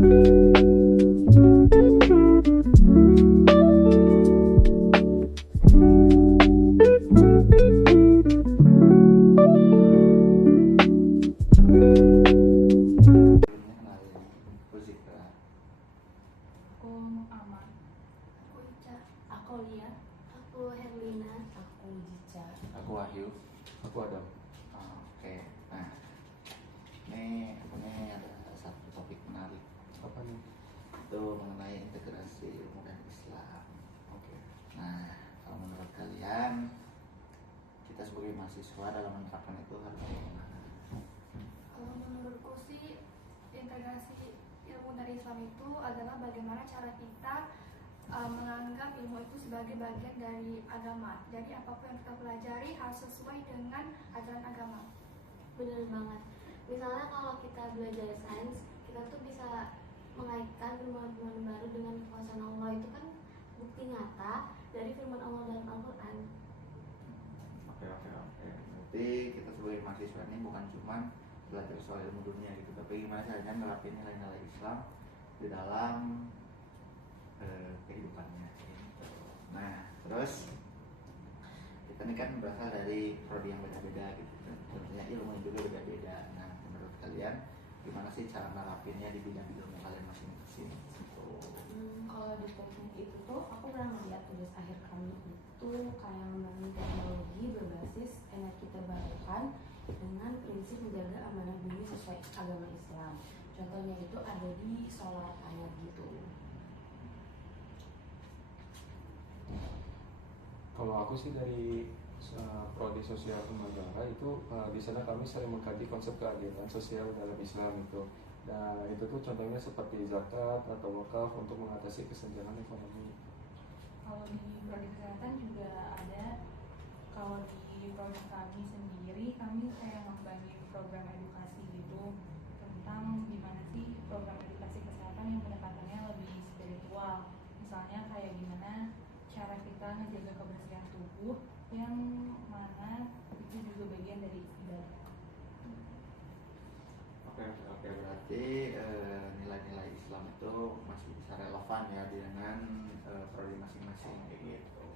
Aku Lia. Aku Herlina. Aku Jica. Aku Wahyu. Aku Adam. Oke. Nah, ini ada satu topik menarik. Apa nih? Itu mengenai integrasi ilmu dan Islam. Oke. Nah, kalau menurut kalian, kita sebagai mahasiswa dalam menerapkan itu harus bagaimana? Kalau menurutku sih integrasi ilmu dan Islam itu adalah bagaimana cara kita menganggap ilmu itu sebagai bagian dari agama. Jadi apapun yang kita pelajari harus sesuai dengan ajaran agama. Bener banget. Misalnya kalau kita belajar sains, kita tuh bisa mengaitkan firman-firman baru dengan kekuasaan Allah. Itu kan bukti nyata dari firman Allah dalam Al-Quran. Oke. Berarti kita sebagai mahasiswa ini bukan cuma belajar soal ilmu dunia gitu, tapi gimana caranya nerapin nilai-nilai Islam di dalam kehidupannya gitu. Nah, terus kita ini kan berasal dari prodi yang beda-beda gitu, tentunya ilmu juga beda-beda. Nah, menurut kalian gimana sih cara nerapinnya di bidang ilmu kalian masing-masing gitu? Kalau di teknik itu tuh aku pernah melihat tugas akhir kami itu kayak membangun teknologi berbasis energi terbarukan dengan prinsip menjaga amanah bumi sesuai agama Islam. Contohnya itu ada di solar panel gitu. Kalau aku sih dari prodi sosial negara itu di sana kami sering mengkaji konsep keadilan sosial dalam Islam itu. Nah itu tuh contohnya seperti zakat atau wakaf untuk mengatasi kesenjangan ekonomi. Kalau di prodi kesehatan juga ada. Kalau di prodi kami sendiri, kami kayak ngembangin program edukasi gitu tentang gimana sih program edukasi kesehatan yang pendekatannya lebih spiritual. Misalnya kayak gimana cara kita ngejaga kebersihan tubuh yang mana itu juga bagian dari ibadah. Oke, berarti nilai-nilai Islam itu masih bisa relevan ya dengan prodi masing-masing kayak gitu.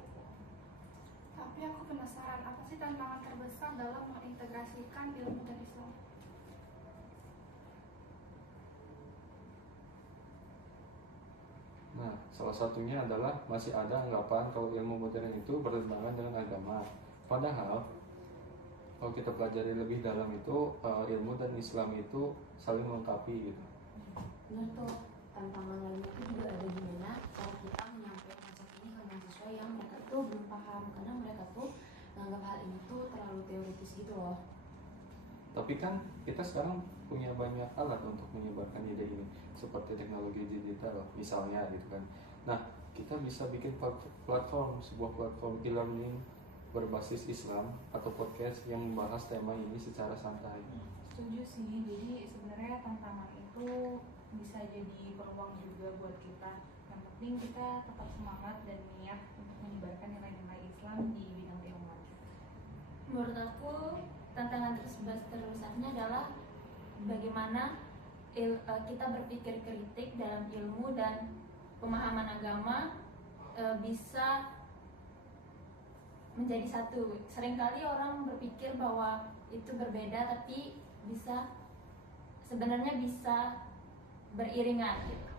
Tapi aku penasaran, apa sih tantangan terbesar dalam mengintegrasikan ilmu dan Islam? Nah, salah satunya adalah masih ada anggapan kalau ilmu modern itu bertentangan dengan agama. Padahal kalau kita pelajari lebih dalam itu ilmu dan Islam itu saling melengkapi gitu. Benar tuh, tantangan lainnya itu juga ada gimana cara kita menyampaikan konsep ini ke mahasiswa yang mereka tuh belum paham. Kadang mereka tuh menganggap hal ini tuh terlalu teoritis gitu loh. Tapi kan kita sekarang punya banyak alat untuk menyebarkan ide ini, seperti teknologi digital misalnya gitu kan. Nah, kita bisa bikin sebuah platform e-learning berbasis Islam atau podcast yang membahas tema ini secara santai. Setuju sih, jadi sebenarnya tantangan itu bisa jadi peluang juga buat kita. Yang penting kita tetap semangat dan niat untuk menyebarkan nilai-nilai Islam di bidang keilmuan. Menurut aku tantangan terbesarnya adalah bagaimana kita berpikir kritik dalam ilmu dan pemahaman agama bisa menjadi satu. Seringkali orang berpikir bahwa itu berbeda, tapi sebenarnya bisa beriringan gitu.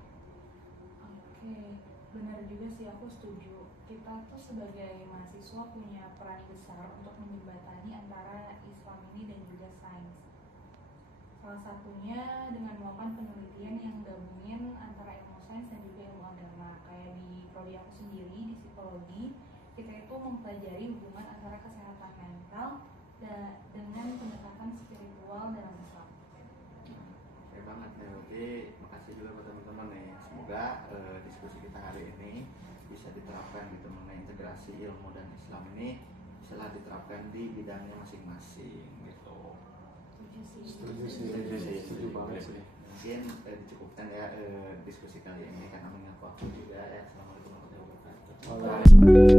Oke, benar juga sih, aku setuju. Kita tuh sebagai mahasiswa punya peran besar untuk menjembatani antara Islam ini dan juga sains. Salah satunya dengan melakukan penelitian yang gabungin antara ilmu sains dan juga ilmu agama. Kayak di prodi aku sendiri, di psikologi, kita itu mempelajari hubungan antara kesehatan mental dengan pendekatan spiritual dalam Islam. Oke banget ya, berarti makasih juga buat teman-teman nih. Semoga diskusi kita hari ini bisa diterapkan gitu, mengenai integrasi ilmu dan Islam ini bisa diterapkan di bidangnya masing-masing gitu. Setuju banget sih. Mungkin dicukupkan ya diskusi kali ini karena mengingat waktu juga ya. Assalamualaikum warahmatullahi wabarakatuh.